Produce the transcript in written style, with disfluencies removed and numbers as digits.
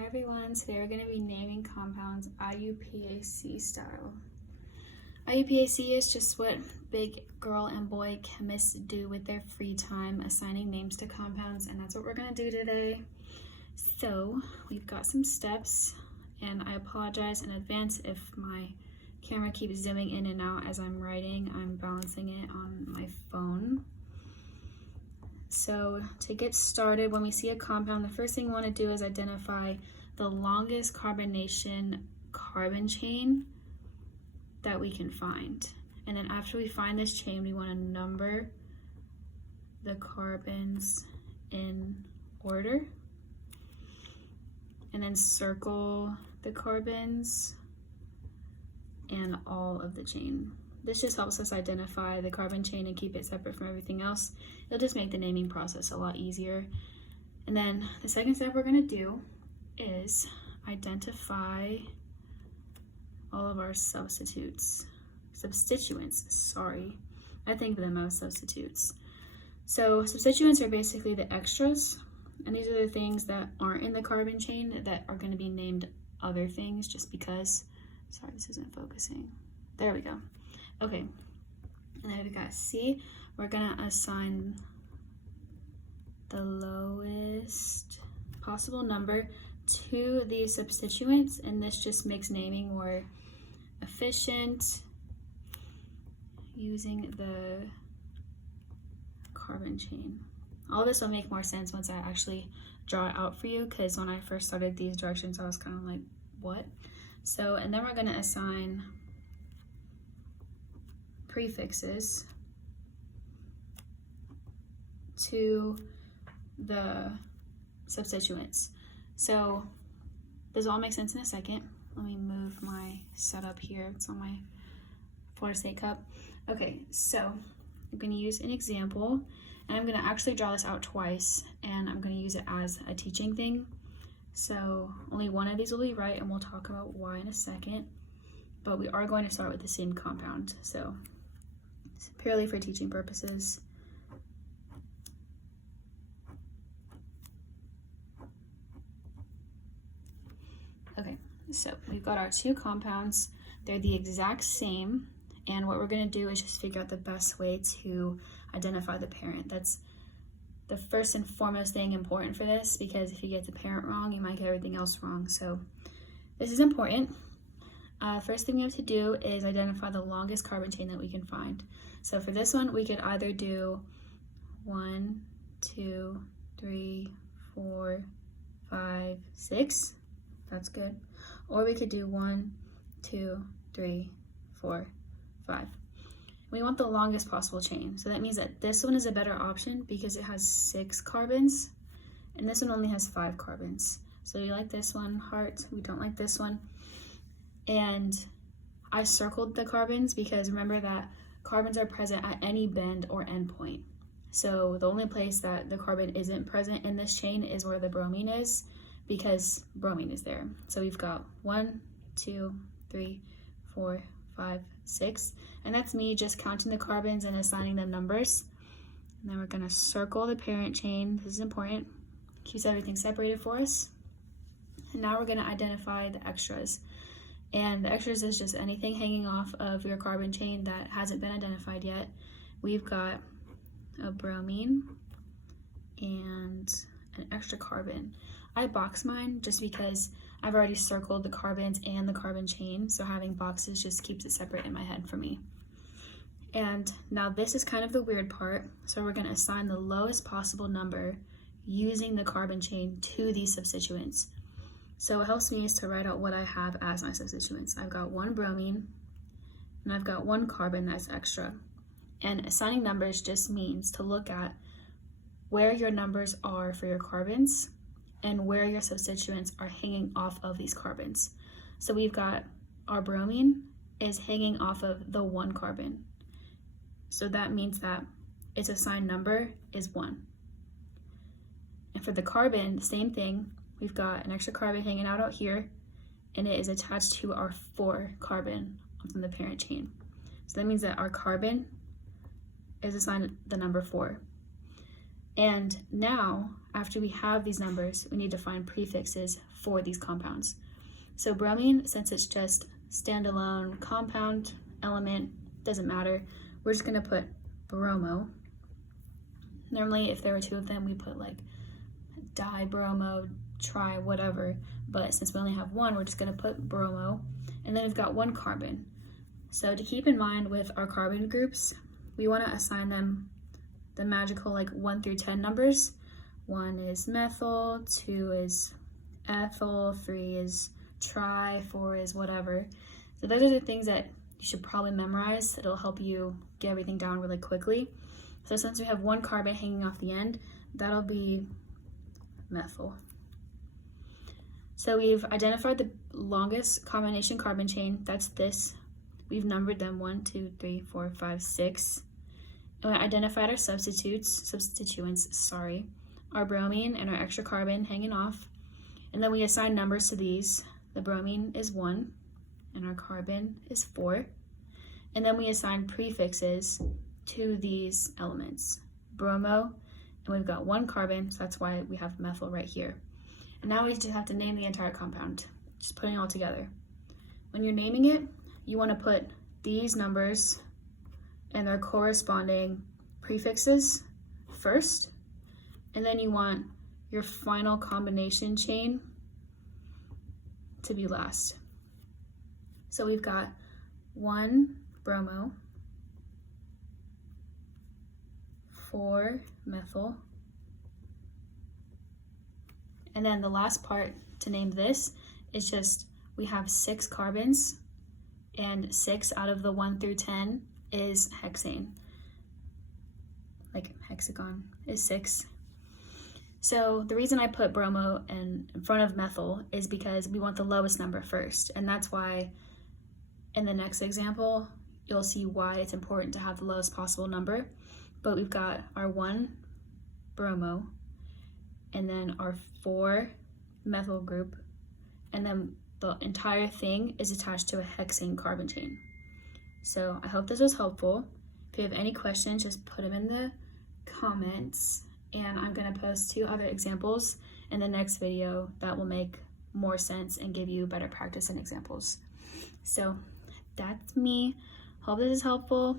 Hi everyone, today we're going to be naming compounds IUPAC style. IUPAC is just what big girl and boy chemists do with their free time, assigning names to compounds, and that's what we're going to do today. So we've got some steps, and I apologize in advance if my camera keeps zooming in and out as I'm writing. I'm balancing it on my phone. So to get started, when we see a compound, the first thing we want to do is identify the longest carbonation carbon chain that we can find. And then after we find this chain, we want to number the carbons in order. And then circle the carbons and all of the chain. This just helps us identify the carbon chain and keep it separate from everything else. It'll just make the naming process a lot easier. And then the second step we're going to do is identify all of our substituents, sorry. I think of them as substitutes. So substituents are basically the extras, and these are the things that aren't in the carbon chain that are going to be named other things just because. Sorry, this isn't focusing. There we go. Okay, and then we've got C. We're gonna assign the lowest possible number to these substituents, and this just makes naming more efficient using the carbon chain. All this will make more sense once I actually draw it out for you, because when I first started these directions, I was kind of like, what? So, and then we're gonna assign prefixes to the substituents. So this all makes sense in a second. Let me move my setup here. It's on my Florida State cup. Okay, so I'm going to use an example, and I'm going to actually draw this out twice, and I'm going to use it as a teaching thing. So only one of these will be right, and we'll talk about why in a second. But we are going to start with the same compound, so it's purely for teaching purposes. Okay, so we've got our two compounds. They're the exact same, and what we're going to do is just figure out the best way to identify the parent. That's the first and foremost thing important for this, because if you get the parent wrong, you might get everything else wrong. So this is important. First thing we have to do is identify the longest carbon chain that we can find. So for this one, we could either do 1, 2, 3, 4, 5, 6. That's good. Or we could do 1, 2, 3, 4, 5. We want the longest possible chain. So that means that this one is a better option because it has 6 carbons, and this one only has 5 carbons. So we like this one, heart. We don't like this one. And I circled the carbons because remember that carbons are present at any bend or endpoint. So the only place that the carbon isn't present in this chain is where the bromine is, because bromine is there. So we've got 1, 2, 3, 4, 5, 6, and that's me just counting the carbons and assigning them numbers. And then we're going to circle the parent chain. This is important. Keeps everything separated for us. And now we're going to identify the extras. And the extras is just anything hanging off of your carbon chain that hasn't been identified yet. We've got a bromine and an extra carbon. I box mine just because I've already circled the carbons and the carbon chain, so having boxes just keeps it separate in my head for me. And now this is kind of the weird part. So we're going to assign the lowest possible number using the carbon chain to these substituents. So what helps me is to write out what I have as my substituents. I've got 1 bromine, and I've got 1 carbon that's extra. And assigning numbers just means to look at where your numbers are for your carbons and where your substituents are hanging off of these carbons. So we've got our bromine is hanging off of the 1 carbon. So that means that its assigned number is 1. And for the carbon, the same thing. We've got an extra carbon hanging out here, and it is attached to our 4 carbon from the parent chain. So that means that our carbon is assigned the number 4. And now after we have these numbers, we need to find prefixes for these compounds. So bromine, since it's just standalone compound element, doesn't matter. We're just gonna put bromo. Normally, if there were two of them, we put like dibromo, tri, whatever. But since we only have one, we're just gonna put bromo. And then we've got one carbon. So to keep in mind with our carbon groups, we wanna assign them the magical like 1 through 10 numbers. 1 is methyl, 2 is ethyl, 3 is tri, 4 is whatever. So those are the things that you should probably memorize. It'll help you get everything down really quickly. So since we have one carbon hanging off the end, that'll be methyl. So we've identified the longest combination carbon chain, that's this. We've numbered them 1, 2, 3, 4, 5, 6. And we identified our substituents, our bromine and our extra carbon hanging off. And then we assign numbers to these. The bromine is 1 and our carbon is 4. And then we assign prefixes to these elements. Bromo, and we've got one carbon, so that's why we have methyl right here. And now we just have to name the entire compound, just putting it all together. When you're naming it, you want to put these numbers and their corresponding prefixes first, and then you want your final combination chain to be last. So we've got 1 bromo, 4 methyl, and then the last part to name this is just we have 6 carbons, and 6 out of the 1 through 10 is hexane. Like hexagon is 6. So the reason I put bromo in front of methyl is because we want the lowest number first, and that's why in the next example you'll see why it's important to have the lowest possible number. But we've got our 1 bromo, and then our 4 methyl group, and then the entire thing is attached to a hexane carbon chain. So I hope this was helpful. If you have any questions, just put them in the comments, and I'm gonna post 2 other examples in the next video that will make more sense and give you better practice and examples. So that's me. Hope this is helpful.